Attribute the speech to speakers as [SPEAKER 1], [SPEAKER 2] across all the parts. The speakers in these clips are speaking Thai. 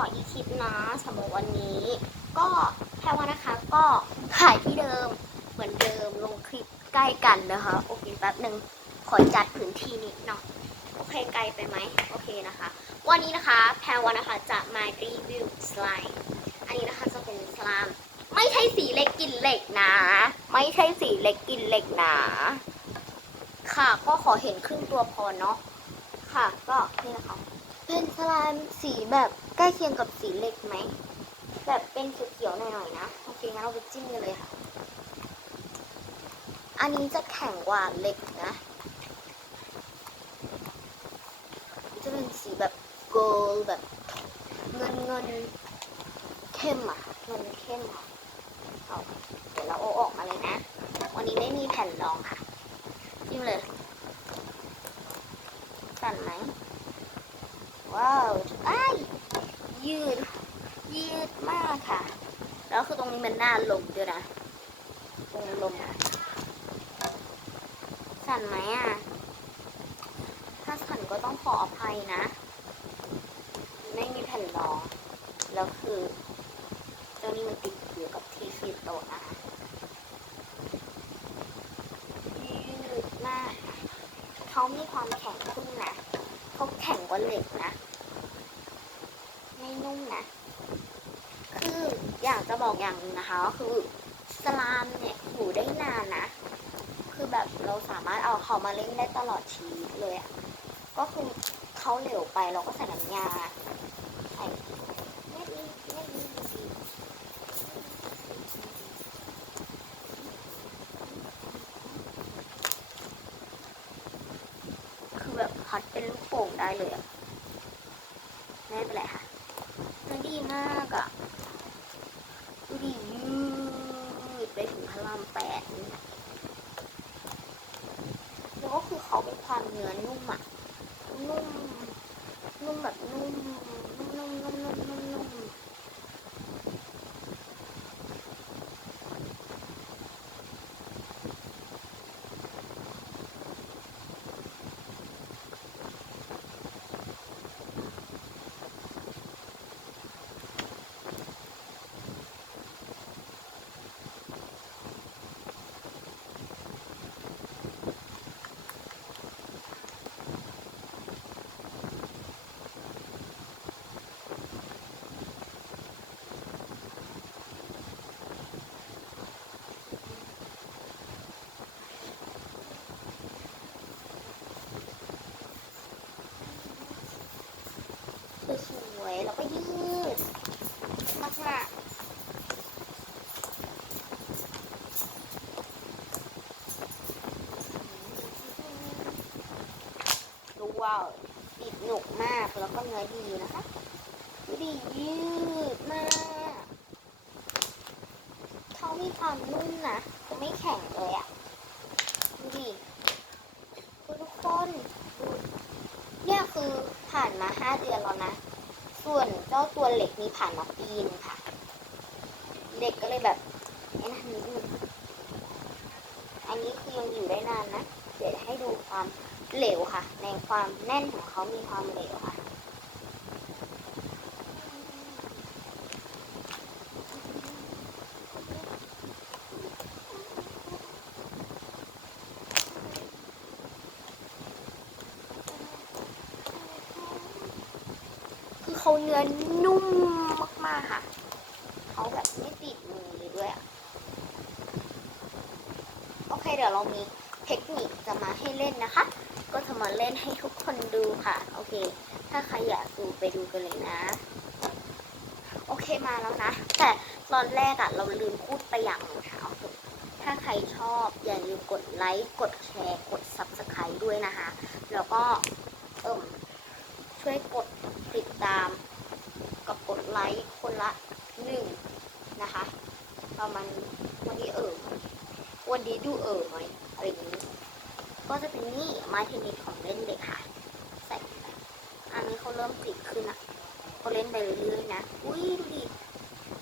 [SPEAKER 1] ออีกคลิปนะสำหรับวันนี้ ก็แพรว่านะคะก็ถ่ายที่เดิมเหมือนเดิมลงคลิปใกล้กันนะคะโอเคแป๊บหนึ่งขอจัดพื้นที่นิดหน่อยโอเคไกลไปไหมโอเคนะคะ วันนี้นะคะแพรวานะคะจะมารีวิวสไลม์อันนี้นะคะจะเป็นสลามไม่ใช่สีเหล็กกินเหล็กนะ ไม่ใช่สีเหล็กกินเหล็กนะ ค่ะก็ขอเห็นครึ่งตัวพอเนาะค่ะก็นี่นะคะ เป็นสไลม์สีแบบใกล้เคียงกับสีเหล็กไหม แบบเป็นเขียวๆหน่อยๆนะ โอเคงั้นเราไปจิ้มกันเลยค่ะ อันนี้จะแข็งกว่าเหล็กนะ จะเป็นสีแบบโกลด์แบบเงินเงินเข้มอะเงินเข้มอะเอาเดี๋ยวเราเอออกมาเลยนะ วันนี้ไม่มีแผ่นรองค่ะจิ้มเลยสั่นไหม ว้าวไอ้ยืด ยืดมากค่ะ แล้วคือตรงนี้มันหน้าลมด้วยนะ ตรงลมอะสั่นไหมอะ ถ้าสั่นก็ต้องขออภัยนะ ไม่มีแผ่นรอง แล้วคือเจ้านี่มันติดอยู่กับที่ฟีดโตะนะคะยืดมาก เขามีความแข็งขึ้นนะเขาแข็ง ว่าเหล็กนะ ไม่นุ่มนะ คืออยากจะบอกอย่างหนึงนะคะก็คือสลามเนี่ยอยู่ได้นานนะ คือแบบเราสามารถเอาเขามาเล่นได้ตลอดชีวิตเลยอะก็คือเขาเหลวไปเราก็ใส่น้ำยาใส่เม็ดนี้เม็ดนี้ดีคือแบบพัดเป็นลูกโป่ง ได้เลยอะไม่เป็นไรค่ะมันดีมากอะดูดิยืดไปถึงพระรามแปดแล้วก็คือเขาเป็นความเนื้อนุ่มอะนุ่ม นุ่มแบบนุ่มนุ่มนุ่มนุ่มนุ่มคือสวยแล้วก็ยืดมากมากๆดูว้าวติดหนุกมา ก็เนื้อดีนะคะดูดียืดมากเขามีความนุ่มนะไม่แข็งเลยอะดูดิทุกคนเนี่ยคือผ่านมาห้าเดือนแล้วนะ ส่วนเจ้าตัวเหล็กนี่ผ่านมาปีนงค่ะเหล็กก็เลยแบบไอ้นั่นนิดนึงอันนี้คือยังอยู่ได้นานนะ เดี๋ยวให้ดูความเหลวค่ะ ในความแน่นของเขามีความเหลวค่ะ เขาเนื้อนุ่มมากๆค่ะ เขาแบบไม่ติดมือเลยด้วยโอเคเดี๋ยวเรามีเทคนิคจะมาให้เล่นนะคะ ก็จะมาเล่นให้ทุกคนดูค่ะ โอเค ถ้าใครอยากดูไปดูกันเลยนะ โอเคมาแล้วนะ แต่ตอนแรกอะเราลืมพูดไปอย่างหนึงค่ะเอาเถอะถ้าใครชอบอย่าลืมกดไลค์ กดแชร์ กด subscribe ด้วยนะคะ แล้วก็เอิ่มช่วยกด ติดตามกับกดไลค์คนละหนึ่งนะคะประมาณวันนี้เออวันนี้ดูเออไหมอะไรอย่างนี้ ก็จะเป็นนี่ไมาเทนนิสของเล่นเด็กค่ะใส่อันนี้เขาเริ่มติดขึ้นอะเขาเล่นไปเรื่อยๆนะอุ้ยดูดิ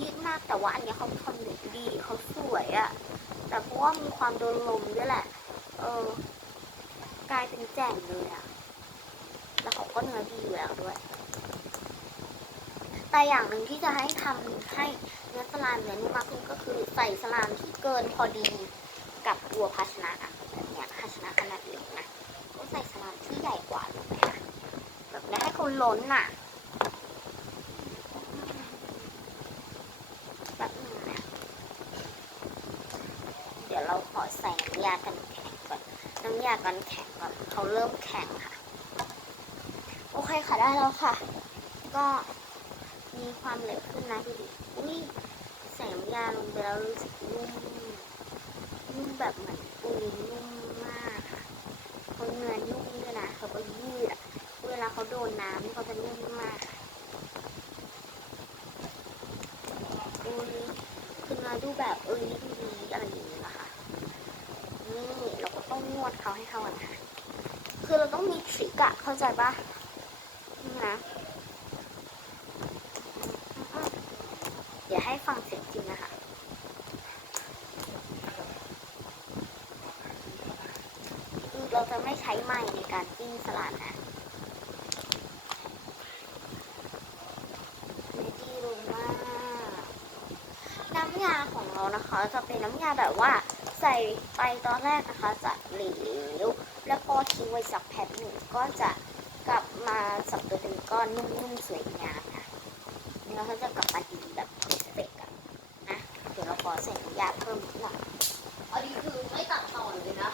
[SPEAKER 1] ยืดมากแต่ว่าอันเนี้ยเขาทำดีเขาสวยอะแต่เพราะว่ามีความโดนลมด้วยแหละ เออ กลายเป็นแจ่งเลยอะ แล้วเขาก็เนื้อดีอยู่แล้วด้วย แต่อย่างหนึ่งที่จะให้ทำให้เนื้อสลามเนื้อนุ่มมากขึ้นก็คือใส่สลามที่เกินพอดีกับตัวภาชนะอะแบบเนี้ยภาชนะขนาดเล็กนะก็ใส่สลามที่ใหญ่กว่าลงไปค่ะแบบนี้ให้เขาล้นอะแบบนึงนะเดี๋ยวเราขอใส่น้ำยากันแข็งก่อนน้ำยากันแข็งก่อนเขาเริ่มแข็งค่ะ โอเคค่ะได้แล้วค่ะ ก็ มีความเหลวขึ้นนะดูดิอุ้ยใส่น้ำยาลงไปแล้วรู้สึกนุ่มนุ่มแบบเหมือนปุยนุ่มมากค่ะเขาเนื้อนุ่มด้วยนะเขาก็ยืดเวลาเขาโดนน้ำเขาจะนุ่มมากอุ้ยคือเนื้อดูแบบเอ้ยดูดีอะไรอย่างนี้ยนะคะนี่เราก็ต้องนวดเขาให้เข้ากันค่ะคือเราต้องมีทริกอะเข้าใจปะนี่นะ เดี๋ยวให้ฟังเสียงจริงนะคะเราจะไม่ใช้ไม้ในการปิ้งสลัดนะดีรูมากน้ำยาของเรานะคะ จะเป็นน้ำยาแบบว่าใส่ไปตอนแรกนะคะ จะเหลว แล้วพอทิ้งไว้สักแป๊บหนึ่งก็จะกลับมาสับตัวเป็นก้อนนุ่มๆสวยงามค่ะเนื้อเขาจะกลับมาดีแบบเพอร์เฟกต์อะนะ เดี๋ยวเราขอใส่น้ำยาเพิ่มนิดหน่อยอันนี้คือไม่ตัดต่อเลยนะ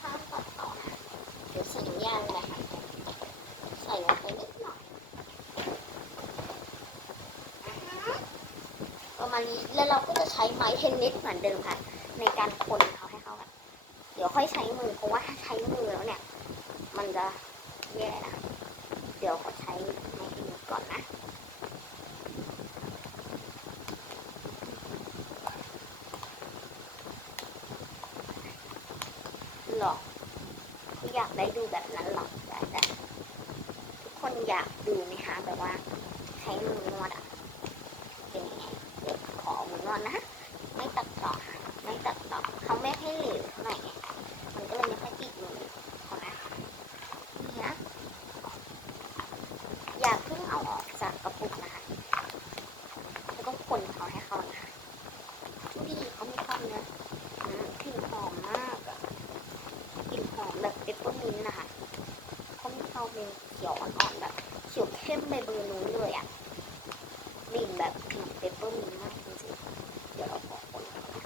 [SPEAKER 1] ถ้าตัดต่อนะเดี๋ยวใส่น้ำยาเลยนะคะใส่ลงไปนิดหน่อยประมาณนี้แล้วเราก็จะใช้ไม้เท นนิสเหมือนเดิมค่ะ ในการคนเขาให้เข้ากันเดี๋ยวค่อยใช้มือเพราะว่าถ้าใช้มือแล้วเนี่ย มันจะแย่นะเดี๋ยวขอใช้ไม้เทนนิสก่อนนะหรอกไม่อยากได้ดูแบบนั้นหรอกแต่แต่ทุกคนอยากดูไหมคะแบบว่าใช้มือนวดอะเป็นยังไงเดี๋ยวขอมือนวดนะ ไม่ตัดต่อค่ะไม่ตัดต่อเขาไม่ให้เหลวเท่าไหร่ไงมันก็เลยไม่ค่อยติดมือขอนะคะนี่นะอย่าเพิ่งเอาออกจากกระปุกนะคะแล้วก็คนเขาให้เขานะคะดูดีเขามีความเนื้ออืมกลิ่นหอมมากอะ กลิ่นหอมแบบเปปเปอร์มินต์นะคะเขามีความเป็นเขียวอ่อนๆแบบเขียวเข้มไปเบอร์นู้นเลยอะกลิ่นแบบกลิ่นเปปเปอร์มินต์มากจริงๆ เดี๋ยวเราขอคนก่อนนะ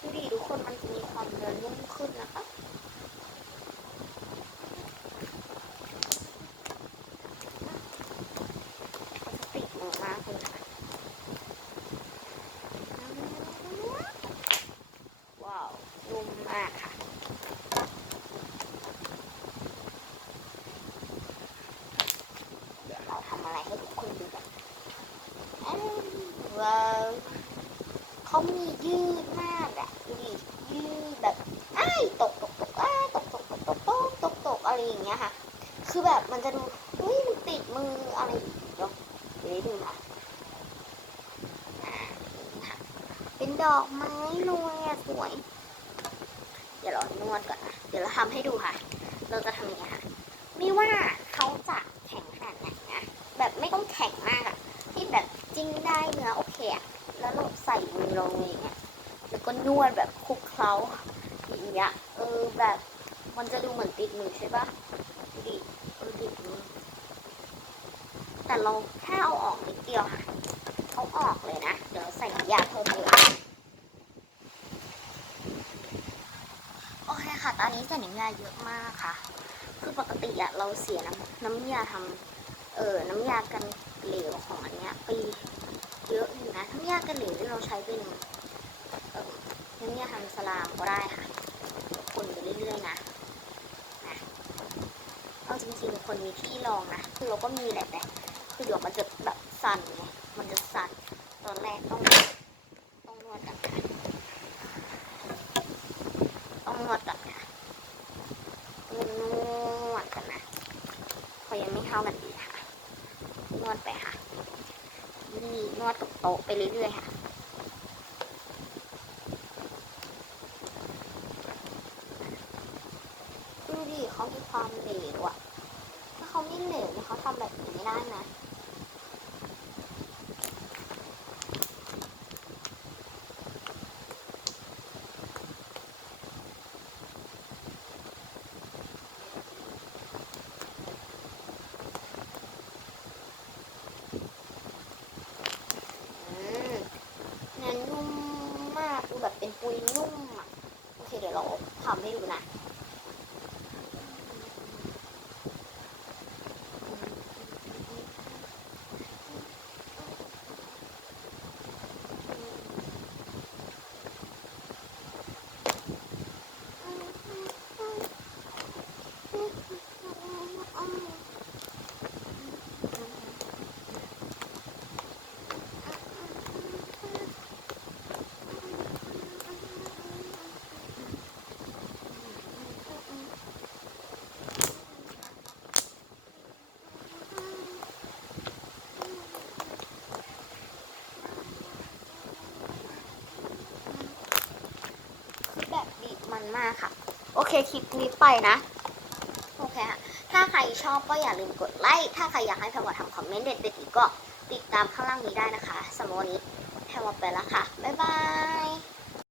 [SPEAKER 1] ดูดิทุกคนมันจะมีความเนื้อนุ่มขึ้นนะคะ ติดมือมากเลยค่ะว้าว นุ่มมากค่ะ เดี๋ยวเราทำอะไรให้ทุกคนดูกันอ้าวว้าวเขามียืดมากอะดูดิยืดแบบอ้ายตกตกตกอ้ายตกตกตกตกตกตกตกอะไรอย่างเงี้ย ค่ะคือแบบมันจะดูเฮ้ยมันติดมืออะไรอย่างเงี้ยเดี๋ยวให้ดูนะอ่าเป็นดอกไม้เลยอะสวย เดี๋ยวเรานวดก่อนนะ เดี๋ยวเราทำให้ดูค่ะ เราจะทำยังไงค่ะ ไม่ว่าเขาจะแข็งขนาดไหนนะ แบบไม่ต้องแข็งมากอะที่แบบจิ้มได้เนื้อโอเคอะแล้วเราใส่มือลงอย่างเงี้ย แล้วก็นวดแบบคลุกเคล้าอย่างเงี้ย เออแบบ มันจะดูเหมือนติดมือใช่ปะดิเออติดมือแต่เราแค่เอาออกนิดเดียวค่ะเอาออกเลยนะ เดี๋ยวใส่ยาเพิ่มเลยโอเคค่ะ ตอนนี้ใส่น้ำยาเยอะมากค่ะ คือปกติอะเราเสียน้ำน้ำยาทำเออน้ำยากันเหลวของอันเนี้ยไปเยอะอยู่นะน้ำยากันเหลวที่เราใช้เป็นเออน้ำยาทำสลามก็ได้ค่ะคนไปเรื่อยๆนะ เอาจริงๆคนมีที่ลองนะ คือเราก็มีแหละแต่คือเดี๋ยวมันจะแบบสั่นไง มันจะสั่น ตอนแรกต้องต้องนวดกันค่ะต้องนวดกันค่ะนวดกันนะเขายังไม่เข้ากันดีค่ะ นวดไปค่ะ นี่นวดกับโต๊ะไปเรื่อยๆค่ะ ดูดิ เขามีความเหลวอะถ้าเขาไม่เหลวเนี่ยเขาทำแบบนี้ไม่ได้นะอืมเนื้อนุ่มมากดูแบบเป็นปุยนุ่มอะโอเคเดี๋ยวเราทำให้ดูนะ ค่ะ โอเคคลิปนี้ไปนะ โอเคค่ะ ถ้าใครชอบก็อย่าลืมกดไลค์ ถ้าใครอยากให้แพรวทำคอมเมนต์เด็ดๆอีกก็ติดตามข้างล่างนี้ได้นะคะสำหรับวันนี้แพรวไปแล้วค่ะ บ๊ายบาย